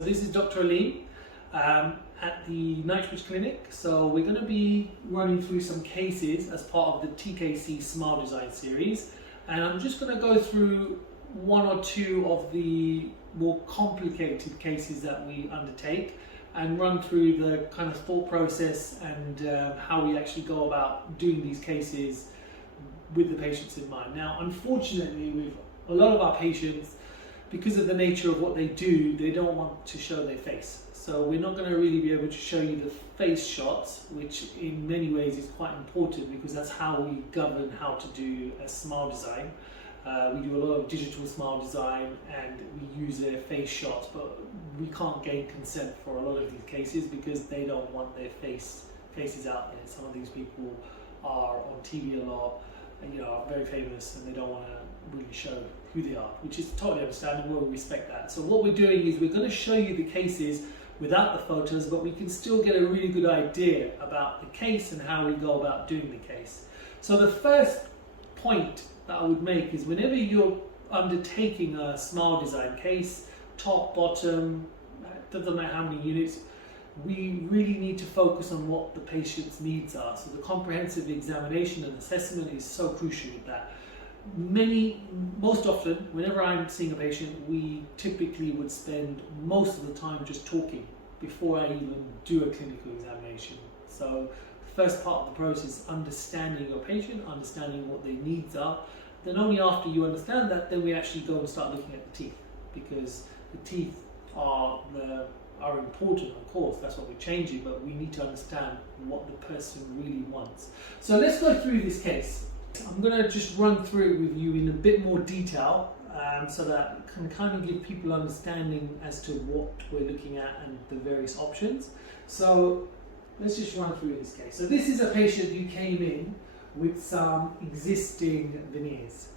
This is Dr. Ali at the Knightsbridge Clinic. So we're going to be running through some cases as part of the TKC SMILE Design series, and I'm just going to go through one or two of the more complicated cases that we undertake and run through the kind of thought process and how we actually go about doing these cases with the patients in mind. Now, unfortunately, with a lot of our patients, because of the nature of what they do, they don't want to show their face. So we're not going to really be able to show you the face shots, which in many ways is quite important because that's how we govern how to do a SMILE design. We do a lot of digital SMILE design and we use their face shots, but we can't gain consent for a lot of these cases because they don't want their faces out there. Some of these people are on TV a lot, are very famous, and they don't want to really show who they are, which is totally understandable. We respect that. So what we're doing is we're going to show you the cases without the photos, but we can still get a really good idea about the case and how we go about doing the case. So the first point that I would make is whenever you're undertaking a SMILE design case, top, bottom, doesn't matter how many units, we really need to focus on what the patient's needs are. So the comprehensive examination and assessment is so crucial with that. Most often, whenever I'm seeing a patient, we typically would spend most of the time just talking before I even do a clinical examination. So the first part of the process, understanding your patient, understanding what their needs are. Then only after you understand that, then we actually go and start looking at the teeth, because the teeth are important, of course, that's what we're changing, but we need to understand what the person really wants. So let's go through this case. I'm going to just run through it with you in a bit more detail so that it can kind of give people understanding as to what we're looking at and the various options. So let's just run through this case. So this is a patient who came in with some existing veneers.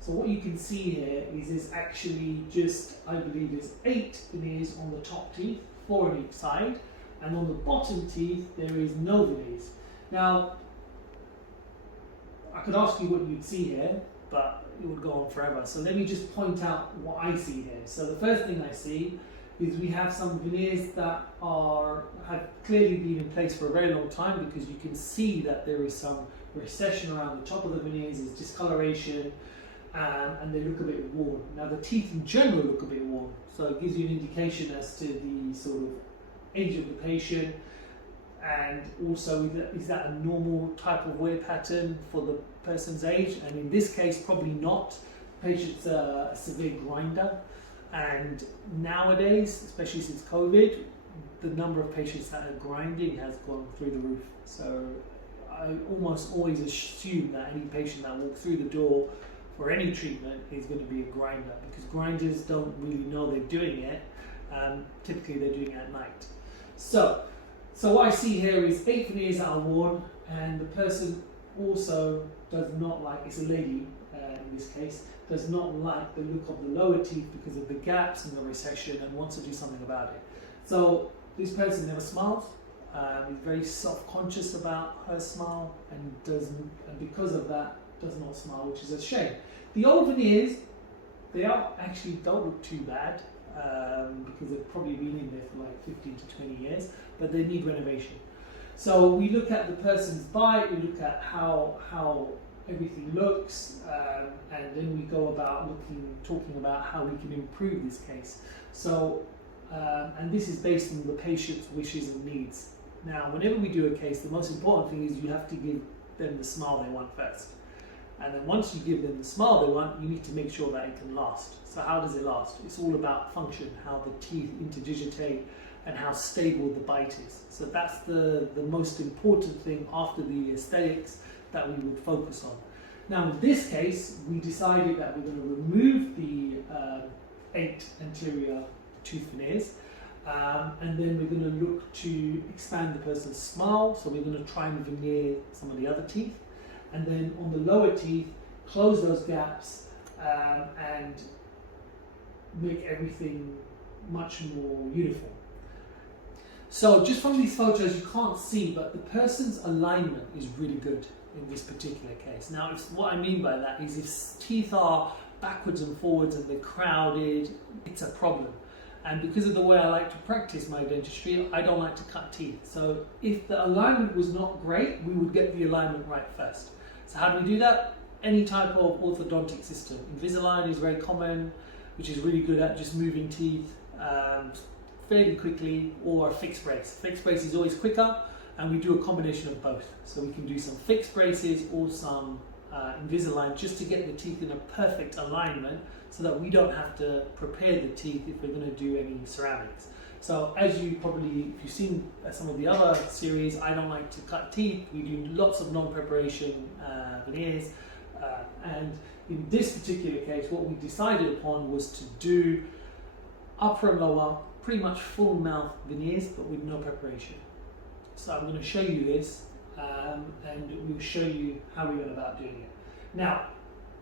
So what you can see here is there's actually just, I believe there's 8 veneers on the top teeth, 4 on each side, and on the bottom teeth there is no veneers. Now, I could ask you what you'd see here, but it would go on forever. So let me just point out what I see here. So the first thing I see is we have some veneers that have clearly been in place for a very long time, because you can see that there is some recession around the top of the veneers, there's discoloration, and they look a bit worn. Now the teeth in general look a bit worn, so it gives you an indication as to the sort of age of the patient, and also is that a normal type of wear pattern for the person's age. And in this case, probably not. The patient's a severe grinder, and nowadays, especially since COVID, the number of patients that are grinding has gone through the roof. So I almost always assume that any patient that walks through the door for any treatment is going to be a grinder, because grinders don't really know they're doing it. Typically they're doing it at night. So what I see here is 8 veneers that are worn, and the person also does not like, it's a lady in this case, does not like the look of the lower teeth because of the gaps and the recession, and wants to do something about it. So this person never smiles, is very self-conscious about her smile, and because of that does not smile, which is a shame. The old veneers, they don't look too bad, because they've probably been in there for like 15 to 20 years, but they need renovation. So we look at the person's bite, we look at how everything looks, and then we go about talking about how we can improve this case. So, and this is based on the patient's wishes and needs. Now, whenever we do a case, the most important thing is you have to give them the smile they want first. And then once you give them the smile they want, you need to make sure that it can last. So how does it last? It's all about function, how the teeth interdigitate, and how stable the bite is. So that's the most important thing after the aesthetics that we would focus on. Now in this case, we decided that we're going to remove the 8 anterior tooth veneers, and then we're going to look to expand the person's smile. So we're going to try and veneer some of the other teeth, and then on the lower teeth, close those gaps and make everything much more uniform. So just from these photos you can't see, but the person's alignment is really good in this particular case. Now what I mean by that is if teeth are backwards and forwards and they're crowded, it's a problem. And because of the way I like to practice my dentistry, I don't like to cut teeth. So if the alignment was not great, we would get the alignment right first. So how do we do that? Any type of orthodontic system. Invisalign is very common, which is really good at just moving teeth fairly quickly, or a fixed brace. Fixed brace is always quicker, and we do a combination of both. So we can do some fixed braces or some Invisalign just to get the teeth in a perfect alignment, so that we don't have to prepare the teeth if we're going to do any ceramics. So as you probably, if you've seen some of the other series, I don't like to cut teeth. We do lots of non-preparation veneers, and in this particular case, what we decided upon was to do upper and lower, pretty much full mouth veneers, but with no preparation. So I'm going to show you this, and we'll show you how we went about doing it. Now,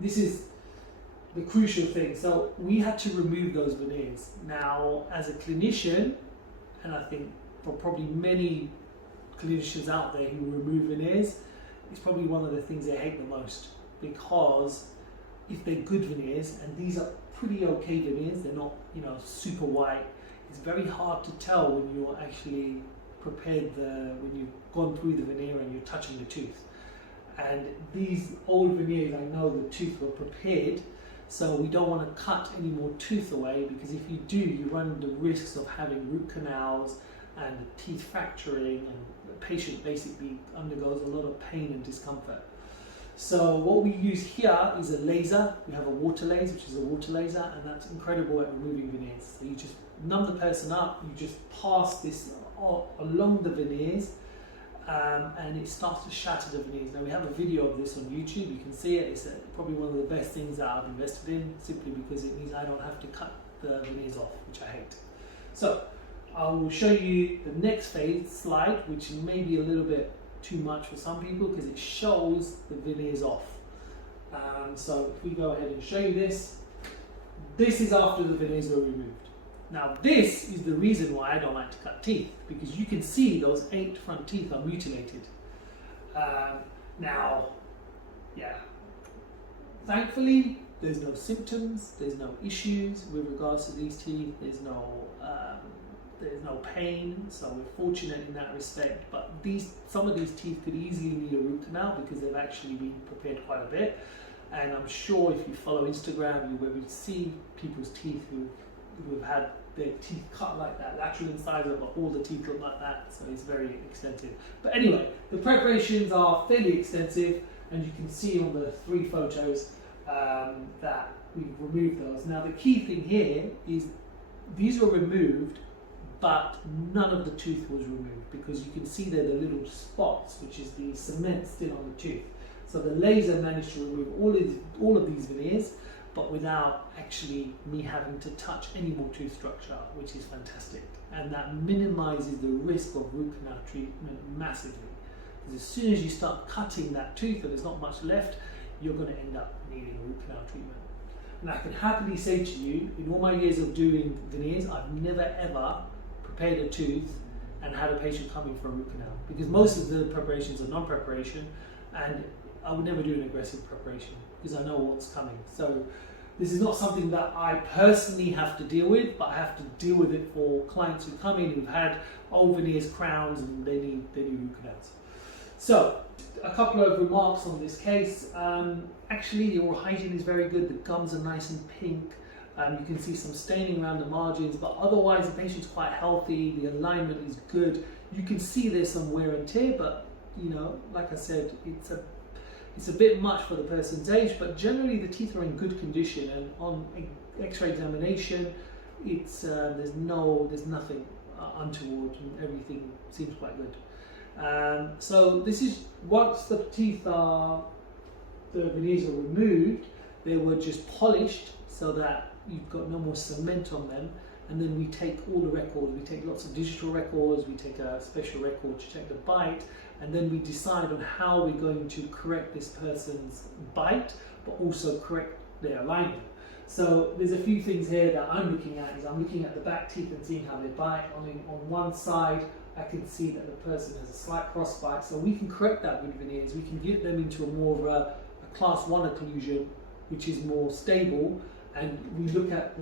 this is the crucial thing. So we had to remove those veneers. Now, as a clinician, and I think for probably many clinicians out there who remove veneers, it's probably one of the things they hate the most, because if they're good veneers, and these are pretty okay veneers, they're not, you know, super white, it's very hard to tell when you're actually prepared when you've gone through the veneer and you're touching the tooth. And these old veneers, I know the tooth were prepared, so we don't want to cut any more tooth away, because if you do, you run the risks of having root canals and teeth fracturing, and the patient basically undergoes a lot of pain and discomfort. So what we use here is a laser. We have a water laser, which is a water laser, and that's incredible at removing veneers. So you just numb the person up, you just pass this along the veneers, and it starts to shatter the veneers. Now we have a video of this on YouTube, you can see it. It's probably one of the best things that I've invested in, simply because it means I don't have to cut the veneers off, which I hate. So I will show you the next phase slide, which may be a little bit too much for some people because it shows the veneers off. So if we go ahead and show you this, this is after the veneers were removed. Now this is the reason why I don't like to cut teeth, because you can see those 8 front teeth are mutilated. Now, yeah, thankfully there's no symptoms, there's no issues with regards to these teeth, there's no pain, so we're fortunate in that respect. But some of these teeth could easily need a root canal because they've actually been prepared quite a bit. And I'm sure if you follow Instagram, you will see people's teeth who have had their teeth cut like that, lateral incisor, but all the teeth look like that, so it's very extensive. But anyway, the preparations are fairly extensive, and you can see on the 3 photos that we've removed those. Now the key thing here is these were removed, but none of the tooth was removed, because you can see there the little spots, which is the cement still on the tooth. So the laser managed to remove all of these veneers, but without actually me having to touch any more tooth structure, which is fantastic. And that minimizes the risk of root canal treatment massively. Because as soon as you start cutting that tooth and there's not much left, you're going to end up needing a root canal treatment. And I can happily say to you, in all my years of doing veneers, I've never ever prepared a tooth and had a patient coming for a root canal, because most of the preparations are non-preparation, and I would never do an aggressive preparation because I know what's coming. So this is not something that I personally have to deal with, but I have to deal with it for clients who come in who've had old veneers, crowns, and they need root canals. So a couple of remarks on this case. Actually, the oral hygiene is very good. The gums are nice and pink. You can see some staining around the margins, but otherwise the patient's quite healthy. The alignment is good. You can see there's some wear and tear, but you know, like I said, it's a bit much for the person's age, but generally the teeth are in good condition, and on X-ray examination, there's nothing untoward, and everything seems quite good. So this is once the veneers are removed, they were just polished so that you've got no more cement on them, and then we take all the records. We take lots of digital records, we take a special record to check the bite, and then we decide on how we're going to correct this person's bite, but also correct their alignment. So there's a few things here that I'm looking at. I'm looking at the back teeth and seeing how they bite. On one side, I can see that the person has a slight cross bite, so we can correct that with veneers. We can get them into more of a class 1 occlusion, which is more stable, and we look at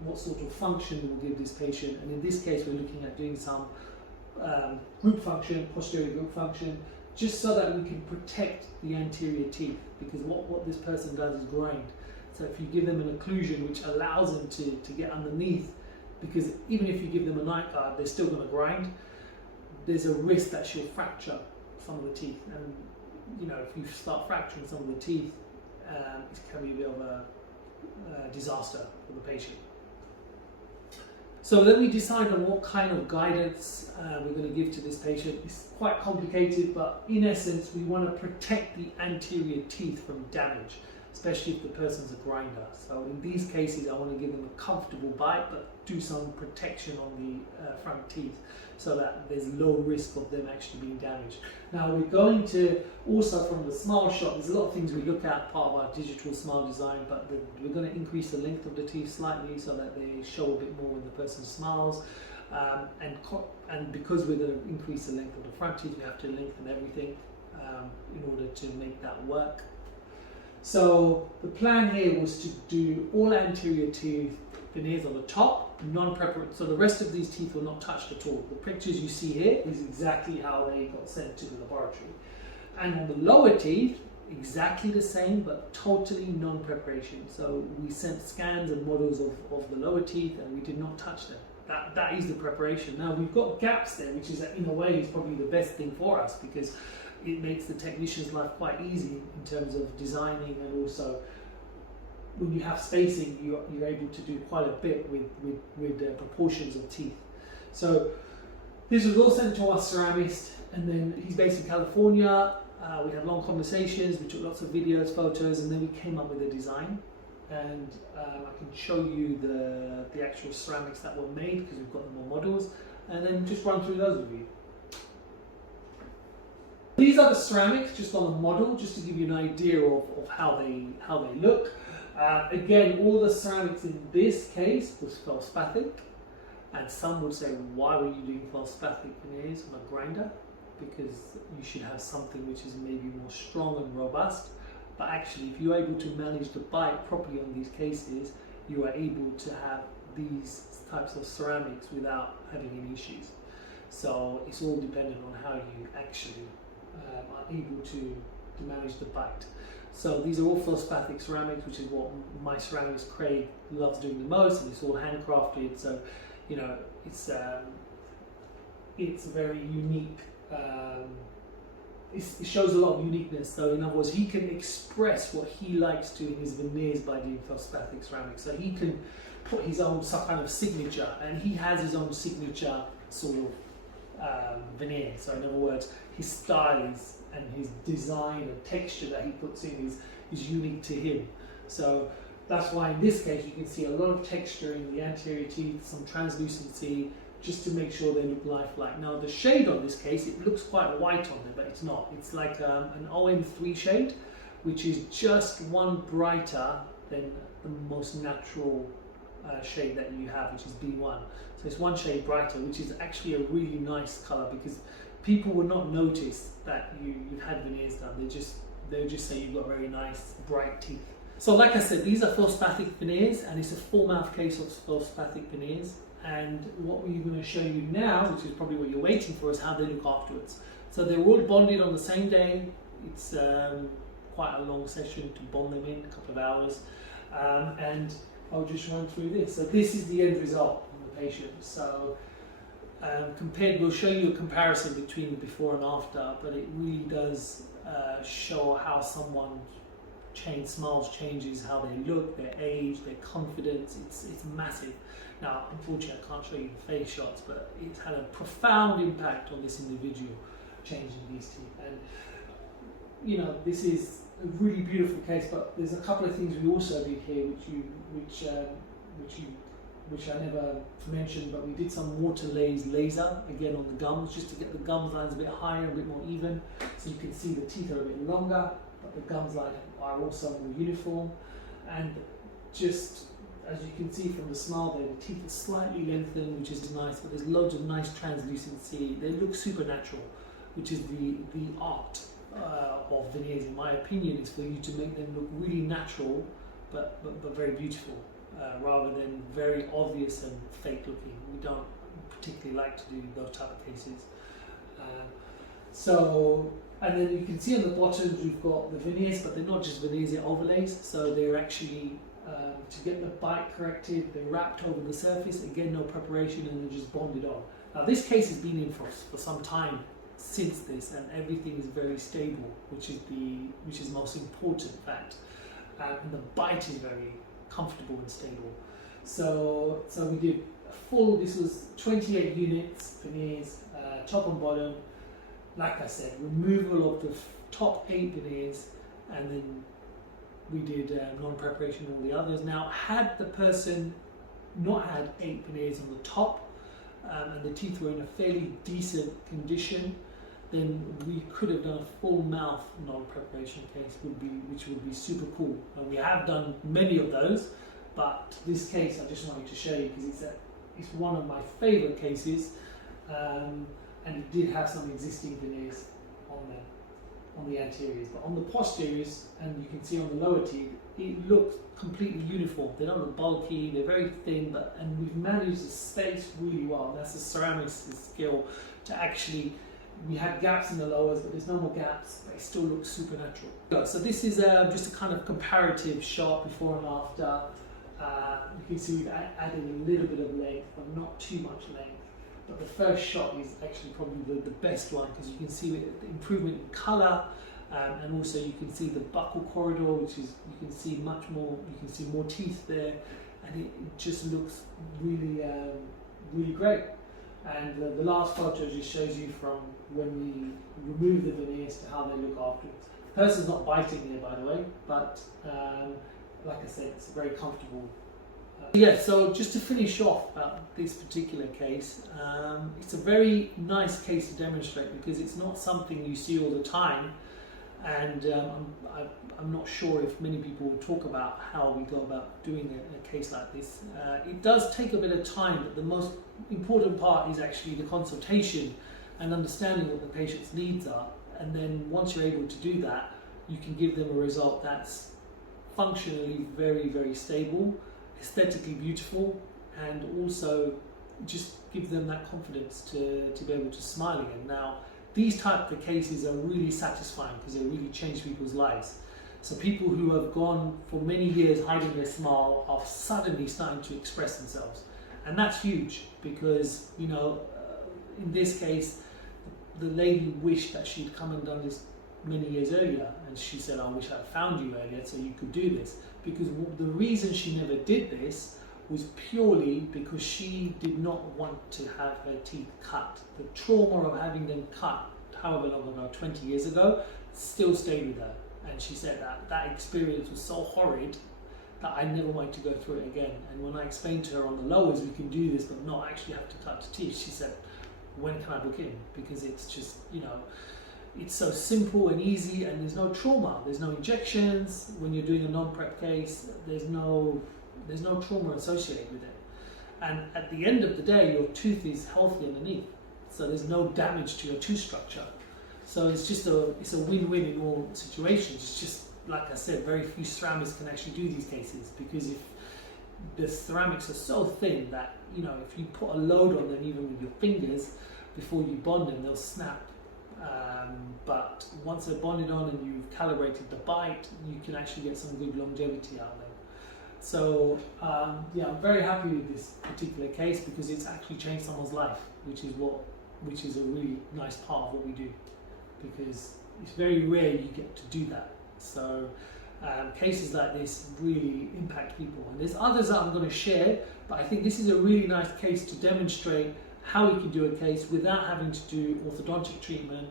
what sort of function we'll give this patient. And in this case, we're looking at doing some group function, posterior group function, just so that we can protect the anterior teeth, because what this person does is grind. So if you give them an occlusion which allows them to get underneath, because even if you give them a night guard, they're still going to grind, there's a risk that she'll fracture some of the teeth. And you know, if you start fracturing some of the teeth, it can be a bit of a disaster for the patient. So then we decide on what kind of guidance we're going to give to this patient. It's quite complicated, but in essence, we want to protect the anterior teeth from damage, especially if the person's a grinder. So in these cases, I want to give them a comfortable bite, but do some protection on the front teeth so that there's low risk of them actually being damaged. Now we're going to also, from the smile shot, there's a lot of things we look at part of our digital smile design, but we're going to increase the length of the teeth slightly so that they show a bit more when the person smiles. And because we're going to increase the length of the front teeth, we have to lengthen everything in order to make that work. So the plan here was to do all anterior teeth veneers on the top, non-preparatory, so the rest of these teeth were not touched at all. The pictures you see here is exactly how they got sent to the laboratory. And on the lower teeth, exactly the same, but totally non-preparation. So we sent scans and models of the lower teeth, and we did not touch them. That is the preparation. Now we've got gaps there, which is in a way is probably the best thing for us, because it makes the technician's life quite easy in terms of designing, and also when you have spacing, you're able to do quite a bit with proportions of teeth. So this was all sent to our ceramist, and then he's based in California. We had long conversations, we took lots of videos, photos, and then we came up with a design. And I can show you the actual ceramics that were made, because we've got them on models, and then just run through those with you. These are the ceramics just on the model, just to give you an idea of how they look. Again, all the ceramics in this case was feldspathic, and some would say, why were you doing feldspathic veneers on a grinder? Because you should have something which is maybe more strong and robust. But actually, if you're able to manage the bite properly on these cases, you are able to have these types of ceramics without having any issues. So it's all dependent on how you actually are able to manage the bite. So these are all feldspathic ceramics, which is what my ceramist Craig loves doing the most, and it's all handcrafted. So, you know, it's very unique. It shows a lot of uniqueness. So in other words, he can express what he likes to in his veneers by doing feldspathic ceramics. So he can put his own some kind of signature, and he has his own signature sort of veneer. So in other words, his style is, and his design and texture that he puts in is unique to him. So that's why in this case you can see a lot of texture in the anterior teeth, some translucency, just to make sure they look lifelike. Now the shade on this case, it looks quite white on it, but it's not. It's like an OM3 shade, which is just one brighter than the most natural shade that you have, which is B1. So it's one shade brighter, which is actually a really nice color, because people will not notice that you've had veneers done. They'll just say you've got very nice bright teeth. So like I said, these are feldspathic veneers, and it's a full mouth case of feldspathic veneers. And what we're going to show you now, which is probably what you're waiting for, is how they look afterwards. So they're all bonded on the same day. It's quite a long session to bond them in, a couple of hours. And I'll just run through this. So this is the end result of the patient. So we'll show you a comparison between the before and after, but it really does show how someone smiles changes, how they look, their age, their confidence. It's massive. Now, unfortunately, I can't show you the face shots, but it's had a profound impact on this individual, changing these teeth. And you know, this is a really beautiful case, but there's a couple of things we also did here, which I never mentioned, but we did some water laser again on the gums, just to get the gums lines a bit higher, a bit more even, so you can see the teeth are a bit longer, but the gums lines are also more uniform. And just as you can see from the smile there, the teeth are slightly lengthened, which is nice, but there's loads of nice translucency. They look supernatural, which is the art of veneers, in my opinion, is for you to make them look really natural, but very beautiful, rather than very obvious and fake looking. We don't particularly like to do those type of cases. And then you can see on the bottom we've got the veneers, but they're not just veneers, they're overlays. So they're actually, to get the bite corrected, they're wrapped over the surface, again no preparation, and they're just bonded on. Now this case has been in for some time since this, and everything is very stable, which is the most important fact. And the bite is very comfortable and stable. So we did a full, this was 28 units, veneers, top and bottom. Like I said, removal of the top 8 veneers, and then we did non-preparation all the others. Now, had the person not had 8 veneers on the top, and the teeth were in a fairly decent condition, then we could have done a full mouth non-preparation case, which would be super cool. And we have done many of those, but this case I just wanted to show you because it's one of my favourite cases. And it did have some existing veneers on the anteriors, but on the posteriors, and you can see on the lower teeth, it looks completely uniform. They don't look bulky, they're very thin, and we've managed to space really well. And that's the ceramist's skill to actually, we had gaps in the lowers, but there's no more gaps, but it still looks supernatural. So this is just a kind of comparative shot before and after. You can see we've added a little bit of length, but not too much length. But the first shot is actually probably the best one, because you can see the improvement in colour, and also you can see the buccal corridor, which is, you can see much more, you can see more teeth there, and it just looks really, really great. And the last photo just shows you from when we remove the veneers to how they look afterwards. The person's not biting there, by the way, but like I said, it's very comfortable. Yeah, so just to finish off about this particular case, it's a very nice case to demonstrate because it's not something you see all the time, and I'm not sure if many people will talk about how we go about doing a case like this. It does take a bit of time, but the most important part is actually the consultation and understanding what the patient's needs are, and then once you're able to do that, you can give them a result that's functionally very, very stable, aesthetically beautiful, and also just give them that confidence to be able to smile again. Now, these type of cases are really satisfying because they really change people's lives. So people who have gone for many years hiding their smile are suddenly starting to express themselves, and that's huge because, you know, in this case, the lady wished that she'd come and done this many years earlier, and she said, I wish I'd found you earlier so you could do this. Because the reason she never did this was purely because she did not want to have her teeth cut. The trauma of having them cut, however long ago, 20 years ago, still stayed with her. And she said that experience was so horrid that I never wanted to go through it again. And when I explained to her on the lowers, we can do this, but not actually have to cut the teeth, she said, when can I book in? Because it's just, you know, it's so simple and easy, and there's no trauma. There's no injections. When you're doing a non-prep case, there's no trauma associated with it. And at the end of the day, your tooth is healthy underneath, so there's no damage to your tooth structure. So it's a win-win in all situations. It's just, like I said, very few ceramists can actually do these cases, because if the ceramics are so thin that, you know, if you put a load on them, even with your fingers, before you bond them, they'll snap. But once they're bonded on and you've calibrated the bite, you can actually get some good longevity out of them. So yeah, I'm very happy with this particular case because it's actually changed someone's life, which is a really nice part of what we do, because it's very rare you get to do that. So cases like this really impact people, and there's others that I'm going to share, but I think this is a really nice case to demonstrate how we can do a case without having to do orthodontic treatment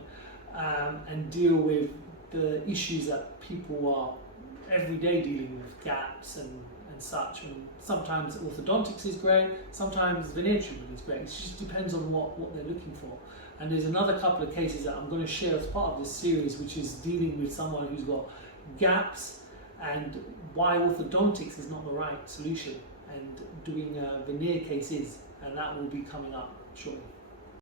and deal with the issues that people are every day dealing with, gaps and such. And sometimes orthodontics is great, sometimes veneer treatment is great. It just depends on what they're looking for. And there's another couple of cases that I'm going to share as part of this series, which is dealing with someone who's got gaps and why orthodontics is not the right solution, and doing a veneer case is, and that will be coming up shortly.